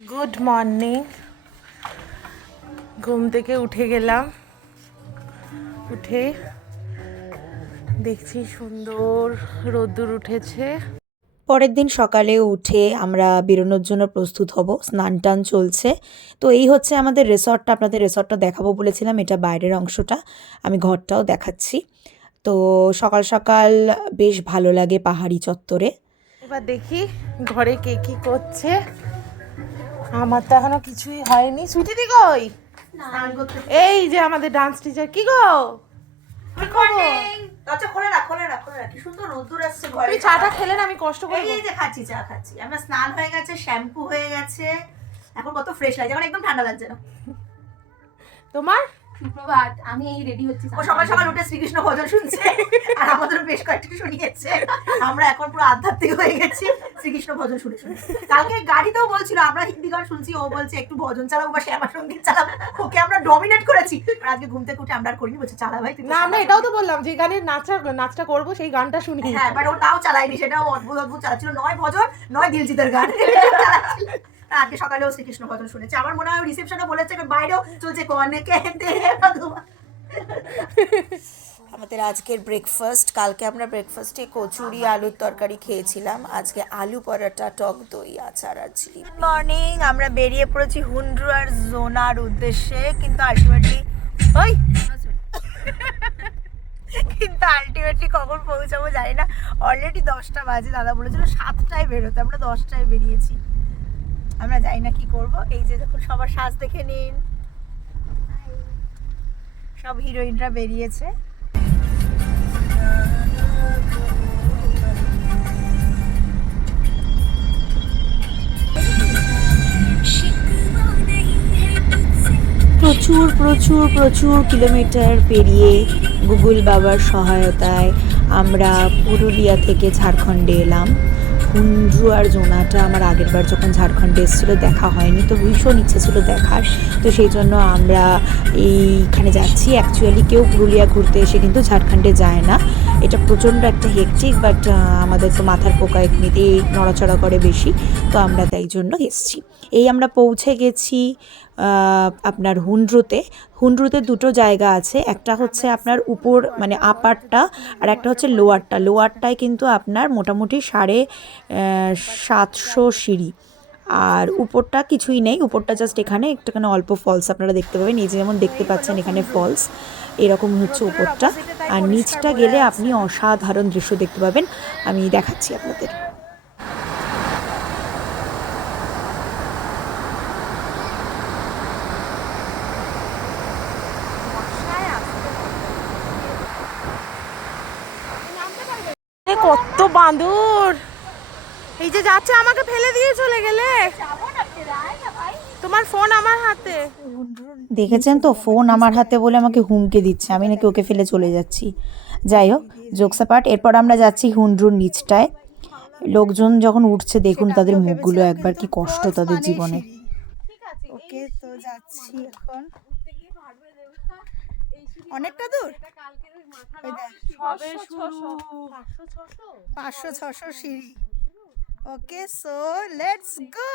Good morning. ঘুম থেকে উঠে গেলাম, উঠে দেখছি সুন্দর রোদ্দুর উঠেছে। পরের দিন সকালে উঠে আমরা বেরোনোর জন্য প্রস্তুত হব, স্নান টান চলছে। তো এই হচ্ছে আমাদের রিসর্টটা, আপনাদের রিসর্টটা দেখাবো বলেছিলাম, এটা বাইরের অংশটা, আমি ঘরটাও দেখাচ্ছি। তো সকাল সকাল বেশ ভালো লাগে পাহাড়ি চত্বরে। এবার দেখি ঘরে কে কি করছে। আমার তো এখনো কিছুই হয়নি। সুইটি দি কই? এই যে আমাদের ডান্স টিচার। কি গো, তুমি চাটা খেলে না? আমি কষ্ট করে খাচ্ছি, চা খাচ্ছি। আমার স্নান হয়ে গেছে, শ্যাম্পু হয়ে গেছে, এখন কত ফ্রেশ লাগছে, এখন একদম ঠান্ডা লাগছে না। তোমার সুপ্রভাত, আমি এই রেডি হচ্ছি। ও সকাল সকাল উঠে শ্রীকৃষ্ণ ভজন শুনছে আর আমাদের বেশ কয়েকটা শুনিয়েছে। আমরা এখন পুরো আধ্যাত্মিক হয়ে গেছি শ্রীকৃষ্ণ ভজন শুনে শুনে। কালকে গাড়িতেও বলছিল আমরা হিন্দি গান শুনছি, ও বলছে একটু ভজন চালাবো বা শ্যামা সঙ্গীত চালাবো, ওকে আমরা ডমিনেট করেছি। আর আজকে ঘুম থেকে উঠে আমরা আর করিনি, বলছে চালা ভাই। না, আমরা এটাও তো বললাম যে গানের নাচটা করবো, সেই গানটা শুনি। হ্যাঁ, বাট ও তাও চালায়নি, সেটাও অদ্ভুত অদ্ভুত চালাচ্ছিল, নয় ভজন নয় দিলজিতের গান চালাচ্ছিল। আজকে সকালেও শ্রীকৃষ্ণ ভজন শুনেছে। আমার মনে হয় রিসেপশনে বলেছে, বাইরেও চলছে কনে কেতে ভগবান। আমাদের আজকের ব্রেকফাস্ট, কালকে আমরা ব্রেকফাস্টে কচুরি আলুর তরকারি খেয়েছিলাম, আজকে আলু পরোটা, টক দই, আচার আর জিলিপি। গুড মর্নিং, আমরা বেরিয়ে পড়েছি হুন্ড্রু আর জোনার উদ্দেশ্যে, কিন্তু আলটিমেটলি কখন পৌঁছাবো জানি না। অলরেডি 10টা বাজে, দাদা বলেছিল 7টায় বেরোতে, আমরা 10টায় বেরিয়েছি। আমরা জানি না কি করব। এই যে দেখুন, সবার সাজ দেখে নিন, সব হিরোইনরা বেরিয়েছে। প্রচুর প্রচুর প্রচুর কিলোমিটার পেরিয়ে গুগল বাবার সহায়তায় আমরা পুরুলিয়া থেকে ঝাড়খণ্ডে এলাম। হুন্ড্রু আর জোনাটা আমার আগেরবার যখন ঝাড়খণ্ডে এসেছিলো দেখা হয়নি, তো ভীষণ ইচ্ছে ছিল দেখার, তো সেই জন্য আমরা এইখানে যাচ্ছি। অ্যাকচুয়ালি কেউ পুরুলিয়া ঘুরতে এসে কিন্তু ঝাড়খণ্ডে যায় না, এটা প্রচণ্ড একটা হেকটিক, বাট আমাদের তো মাথার পোকা এমনিতেই নড়াচড়া করে বেশি, তো আমরা তাই জন্য এসছি। এই আমরা পৌঁছে গেছি আপনার হুন্ড্রুতে দুটো জায়গা আছে, একটা হচ্ছে আপনার উপর মানে আপারটা, আর একটা হচ্ছে লোয়ারটায় কিন্তু আপনার মোটামুটি 750 সিঁড়ি, আর উপরটা কিছুই নেই, উপরটা জাস্ট এখানে একটুখানি অল্প ফলস আপনারা দেখতে পাবেন, এই যে যেমন দেখতে পাচ্ছেন এখানে ফলস, এরকম হচ্ছে উপরটা, আর নিচটা গেলে আপনি অসাধারণ দৃশ্য দেখতে পাবেন, আমি দেখাচ্ছি আপনাদের। কত বাঁদর, এই যে যাচ্ছে, আমাকে ফেলে দিয়ে চলে গেলে। তোমার ফোন আমার হাতে, দেখেছেন তো, ফোন আমার হাতে বলে আমাকে হুমকে দিচ্ছে, আমি নাকি ওকে ফেলে চলে যাচ্ছি। যাই হোক, জোকস অ্যাপার্ট, এরপর আমরা যাচ্ছি হুন্ড্রুর নিচটায়। লোকজন যখন উঠছে দেখুন তাদের মুখগুলো একবার, কি কষ্ট তাদের জীবনে। ওকে, তো যাচ্ছি এখন, অনেকটা দূর, 500-600 সিঁড়ি। ওকে, সো লেটস গো।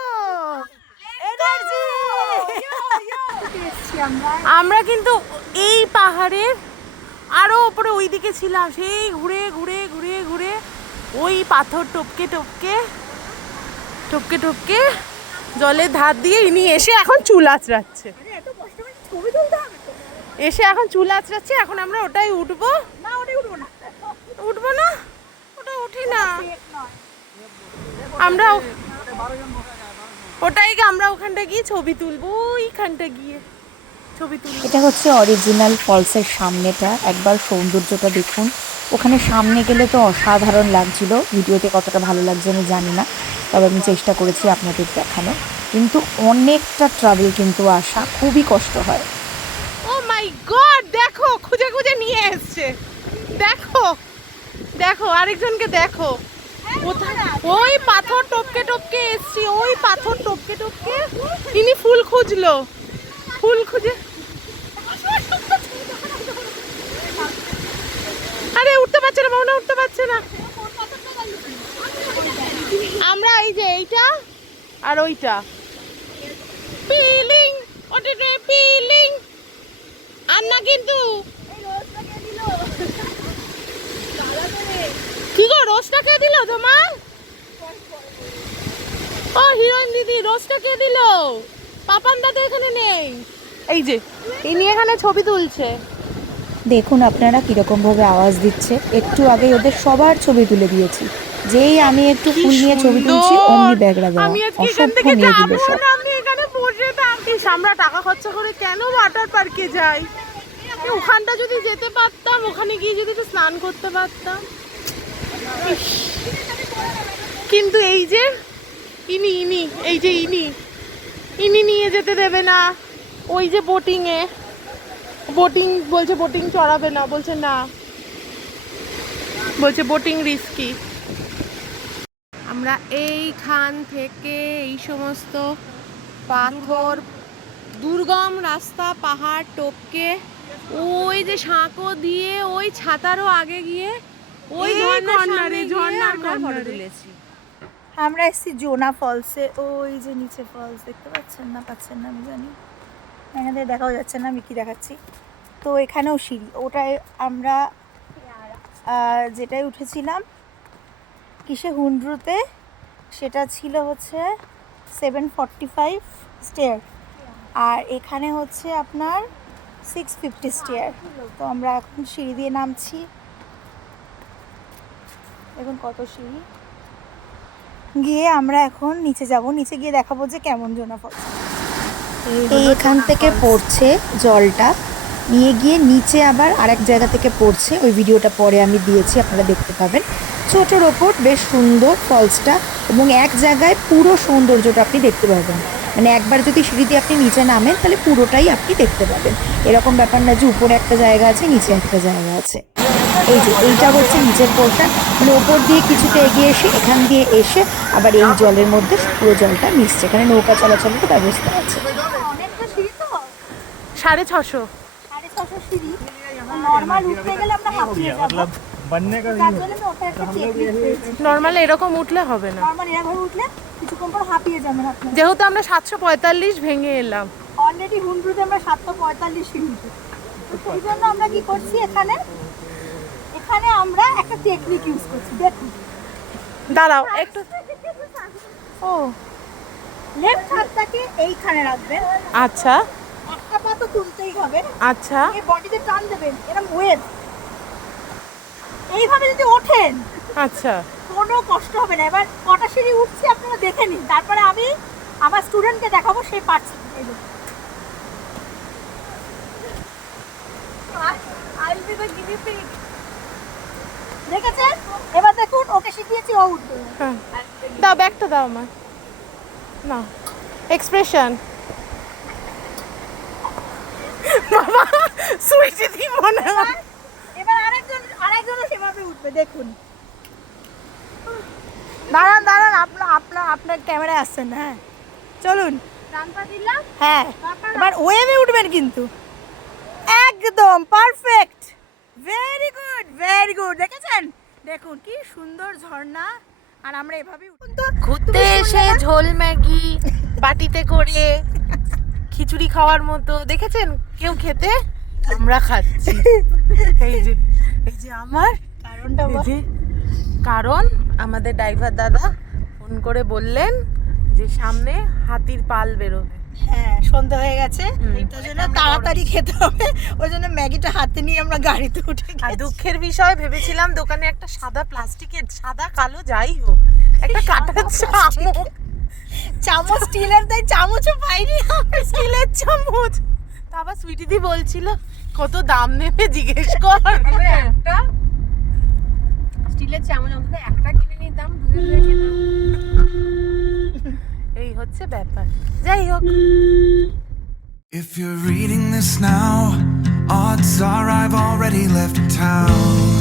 আমরা কিন্তু এই পাহাড়ের আরো উপরে ওই দিকে ছিলাম, সেই ঘুরে ঘুরে ঘুরে ঘুরে ওই পাথর টপকে টপকে টপকে টপকে জলের ধার দিয়ে ইনি এসে এখন চুল আঁচড়াচ্ছে, এখন আমরা ওটাই উঠবো। উঠবো না, ওটা উঠি না আমরা, আমরা ওখানটা গিয়ে ছবি তুলবো, ওইখানটা গিয়ে ছবি তুলবো। এটা হচ্ছে অরিজিনাল ফলসের সামনেটা, একবার সৌন্দর্যটা দেখুন। ওখানে সামনে গেলে তো অসাধারণ লাগছিল, ভিডিওতে কতটা ভালো লাগছে আমি জানি না, তবে আমি চেষ্টা করেছি আপনাদের দেখানো, কিন্তু অনেকটা ট্রাভেল কিন্তু আসা খুবই কষ্ট হয়। ও মাই গড, দেখো খুঁজে খুঁজে নিয়ে এসছে, দেখো দেখো আরেকজনকে দেখো, ওই পাথর টপকে টপকে এসছি, ওই পাথর টপকে টপকে ইনি ফুল খুঁজলো, ফুল খুঁজে, আরে উঠতে পারছে না, মনে উঠতে পারছে না। আমরা এই যে এইটা আর ওইটা ওটা পিলিং আর না কিন্তু কি গো রোজটা কে দিল তোমার? ও হিরোইন দিদি রোজটা কে দিল? পাপান দাদা এখানে নেই। এই যে ইনি এখানে ছবি তুলছে। দেখুন আপনারা কীরকমভাবে আওয়াজ দিচ্ছে। একটু আগে ওদের সবার ছবি তুলে দিয়েছি। যেই আমি একটু ফুল নিয়ে ছবি তুলছি অমনি ব্যাগরা দেওয়া। আমি আজকে এখান অসভ্য থেকে মেয়ে যাবো দিল সব। না, আমি এখানে বসে থাকি। আমরা টাকা খরচা করে কেন ওয়াটার পার্কে যাই? ওখানটা যদি যেতে পারতাম, ওখানে গিয়ে যদি একটু স্নান করতে পারতাম। ইস, কিন্তু এই যে ইনি এই যে ইনি নিয়ে যেতে দেবে না। ওই যে বোটিং বলছে, বোটিং চড়াবে না, বলছে না, বলছে বোটিং রিস্কি। আমরা এইখান থেকে এই সমস্ত পাথর, দুর্গম রাস্তা, পাহাড় টপকে ওই যে সাঁকো দিয়ে ওই ছাতারও আগে গিয়ে ওই ঝর্ণার ফটো তুলেছি। আমরা এসেছি জোনা ফলসে। ওই যে নিচে ফলস দেখতে পাচ্ছেন না আমি জানি এখান থেকে দেখাও যাচ্ছে না, আমি কি দেখাচ্ছি। তো এখানেও সিঁড়ি, ওটাই আমরা যেটাই উঠেছিলাম কিসে হুন্ড্রুতে, সেটা ছিল হচ্ছে 745 স্টেয়ার, আর এখানে হচ্ছে আপনার 650 স্টেয়ার। তো আমরা এখন সিঁড়ি দিয়ে নামছি। দেখুন কত সিঁড়ি। গিয়ে আমরা এখন নিচে যাব, নিচে গিয়ে দেখাবো যে কেমন জোনা ফলস। এই এখান থেকে পড়ছে জলটা, নিয়ে গিয়ে নিচে আবার আরেক জায়গা থেকে পড়ছে। ওই ভিডিওটা পরে আমি দিয়েছি, আপনারা দেখতে পাবেন। ছোটোর ওপর বেশ সুন্দর ফলসটা, এবং এক জায়গায় পুরো সৌন্দর্যটা আপনি দেখতে পাবেন। মানে একবার যদি সিঁড়ি দিয়ে আপনি নিচে নামেন তাহলে পুরোটাই আপনি দেখতে পাবেন। এরকম ব্যাপার না যে উপরে একটা জায়গা আছে নিচে একটা জায়গা আছে। এই যে এইটা হচ্ছে নিচের পোর্শন, ওপর দিয়ে কিছুটা এগিয়ে এসে এখান দিয়ে এসে আবার এই জলের মধ্যে পুরো জলটা মিশছে। এখানে নৌকা চলাচলের ব্যবস্থা আছে। অনেকটা সিঁড়ি তো, 650 সিঁড়ি। নর্মাল উঠতে গেলে আমরা হাঁপিয়ে যাবো। তার জন্য আমি ওটা একটা চেকলিস্ট পেয়েছি। নর্মাল এরকম উঠলে হবে না, নর্মাল এরকম উঠলে কিছুক্ষণ পর হাঁপিয়ে যাবেন আপনার। যেহেতু আমরা 745 ভেঙে এলাম। অলরেডি হুন্ড্রুতে আমরা 745 সিঁড়ি উঠেছি। তো সেই জন্য আমরা কি করছি, এখানে আমরা একটা টেকনিক ইউজ করছি। দেখুন, দাঁড়াও একটু। ও লেফট হাতটাকে এইখানে রাখবেন। আচ্ছা একটা পা তো তুলতেই হবে। আচ্ছা এই বডিতে টান দেবেন, এরকম ওয়েভ। এইভাবে যদি ওঠেন আচ্ছা কোনো কষ্ট হবে না। এবার কটা সিঁড়ি উঠছি আপনারা দেখে নিন, তারপরে আমি আমার স্টুডেন্টকে দেখাবো সে পারছে। এই দেখুন, দেখেছেন? এবার দেখুন, ওকে শিখিয়েছি, ও উঠবে। হ্যাঁ দাও, ব্যাগটা দাও আমার। না এক্সপ্রেশন বাবা সুইচে দি মনে হয়। এবার আরেকজন সেভাবে উঠবে, দেখুন। দাঁড়ান আপনার ক্যামেরায় আসছেন। হ্যাঁ চলুন, হ্যাঁ এবার ওয়েভে উঠবেন কিন্তু একদম পারফেক্ট। ভেরি গুড দেখেছেন? দেখুন কি সুন্দর ঝর্ণা। আর আমরা এভাবেই ঘুরতে এসে ঝোল ম্যাগি বাটিতে করে খিচুড়ি খাওয়ার মতো দেখেছেন কেউ খেতে? আমরা খাচ্ছি। এই যে আমার কারণটা কারণ আমাদের ড্রাইভার দাদা ফোন করে বললেন যে সামনে হাতির পাল বেরোবে। হ্যাঁ সন্ধ্যা হয়ে গেছে, ওই জন্য তাড়াতাড়ি খেতে হবে। ওই জন্য ম্যাগিটা হাতে নিয়ে আমরা গাড়িতে উঠে আর দুঃখের বিষয় ভেবেছিলাম দোকানে একটা সাদা প্লাস্টিকের, সাদা কালো যাই হোক, একটা কাঁটার চামচ স্টিলের, তাই চামচও পাইনি, স্টিলের চামচ। তা আবার সুইটি দি বলছিল কত দাম নেবে জিজ্ঞেস কর। একটা স্টিলের চামচ অন্তত একটা কিনে নিতাম, দুজনে খেতাম। এই হচ্ছে ব্যাপার, যাই হোক। If you're reading this now, odds are I've already left town.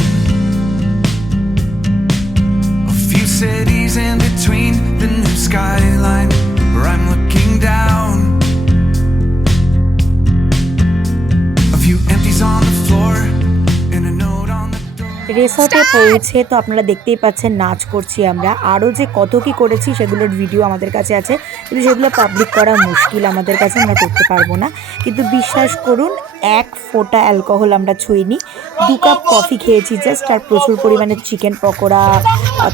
A few cities in between the new skyline where I'm looking down. A few empties on the floor and a note on the door. রিসর্টে পৌঁছে তো আপনারা দেখতেই পাচ্ছেন নাচ করছি আমরা। আরও যে কত কি করেছি সেগুলোর ভিডিও আমাদের কাছে আছে, কিন্তু সেগুলো পাবলিক করা মুশকিল আমাদের কাছে, আমরা করতে পারবো না। কিন্তু বিশ্বাস করুন, এক ফোঁটা অ্যালকোহল আমরা ছুঁইনি। 2 কাপ কফি খেয়েছি জাস্ট, আর প্রচুর পরিমাণে চিকেন পকোড়া,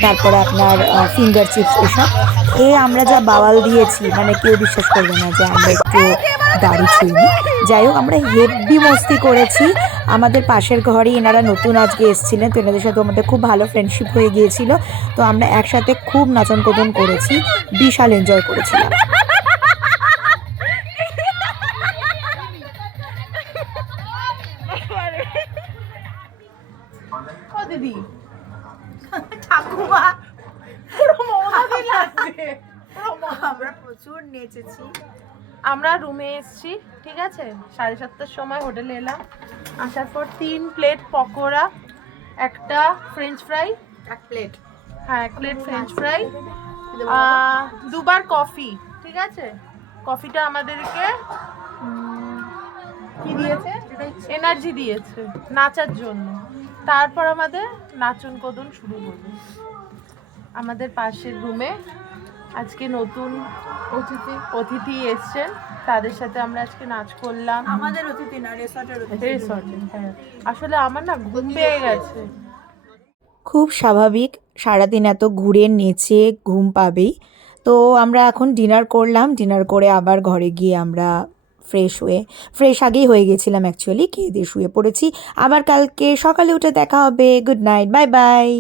তারপরে আপনার ফিঙ্গার চিপস, এসব খেয়ে আমরা যা বাওয়াল দিয়েছি, মানে কেউ বিশ্বাস করবে না যে আমরা একটু দাড়ি ছুঁইনি। যাই হোক, আমরা হেভি মস্তি করেছি। আমাদের পাশের ঘরে এনারা নতুন আজকে এসেছিলেন, তো এনাদের সাথে আমাদের খুব ভালো ফ্রেন্ডশিপ হয়ে গিয়েছিল। তো আমরা একসাথে খুব নাচন কোদন করেছি, বিশাল এনজয় করেছিলাম। ও দিদি ঠাকুমা পুরো মমতাদি লাগছে। আমরা প্রচুর নেচেছি। আমরা রুমে এসেছি, ঠিক আছে, 7:30টার সময় হোটেলে এলাম। আসার পর 3 প্লেট পকোড়া, একটা ফ্রেঞ্চ ফ্রাই, 1 প্লেট, হ্যাঁ 1 প্লেট ফ্রেঞ্চ ফ্রাই, 2 বার কফি, ঠিক আছে। কফিটা আমাদেরকে কি দিয়েছে, এনার্জি দিয়েছে নাচার জন্য। তারপর আমাদের নাচন কদন শুরু হলো আমাদের পাশের রুমে। আজকে নতুন অতিথি এসছেন, তাদের সাথে আমরা আজকে নাচ করলাম। আমাদের অতিথি না, রিসর্টের অতিথি। রিসর্টে, হ্যাঁ। আসলে আমার না ঘুম পেয়ে গেছে। খুব স্বাভাবিক, সারাদিন এত ঘুরে নেচে ঘুম পাবেই। তো আমরা এখন ডিনার করলাম, ডিনার করে আবার ঘরে গিয়ে আমরা ফ্রেশ আগেই হয়ে গেছিলাম অ্যাকচুয়ালি, খেয়ে দিয়ে শুয়ে পড়েছি। আবার কালকে সকালে উঠে দেখা হবে। Good night, bye bye.